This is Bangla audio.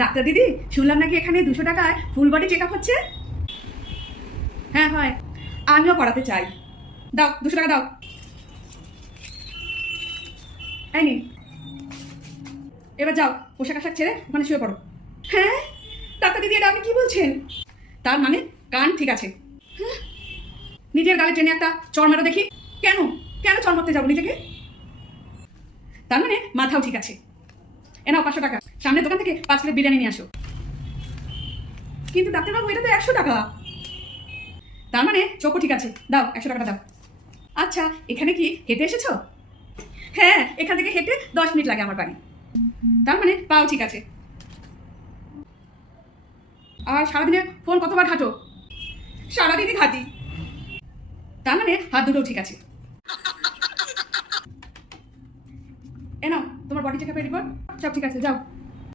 ডাক্তার দিদি, শুনলাম নাকি এখানে 200 টাকায় ফুল বডি চেক আপ হচ্ছে। হ্যাঁ হয়, আমিও করাতে চাই। দাও 200 টাকা দাও। এই নিন, এবার যাও পোশাক আশাক ছেড়ে ওখানে শুয়ে পড়ো। হ্যাঁ ডাক্তার দিদি, এটা আপনি কি বলছেন? তার মানে কান ঠিক আছে? হ্যাঁ, নিজের গালে টেনে একটা চড় মারো দেখি। কেন কেন চড় মারতে যাবো নিজেকে? তার মানে মাথাও ঠিক আছে। এ নাও 500 টাকা, সামনের দোকান থেকে 5 প্লেট বিরিয়ানি নিয়ে আসো। কিন্তু ডাক্তারবাবু, এটা তো 100 টাকা। তার মানে চোখও ঠিক আছে, দাও 100 টাকাটা দাও। আচ্ছা, এখানে কি হেঁটে এসেছো? হ্যাঁ, এখান থেকে হেঁটে 10 মিনিট লাগে আমার বাড়ি। তার মানে পাও ঠিক আছে। আর সারাদিনে ফোন কতবার ঘাটো? সারাদিনই ঘাটি। তার মানে হাত দুটোও ঠিক আছে। এ নাও তোমার বডি চেকআপের রিপোর্ট, সব ঠিক আছে, যাও।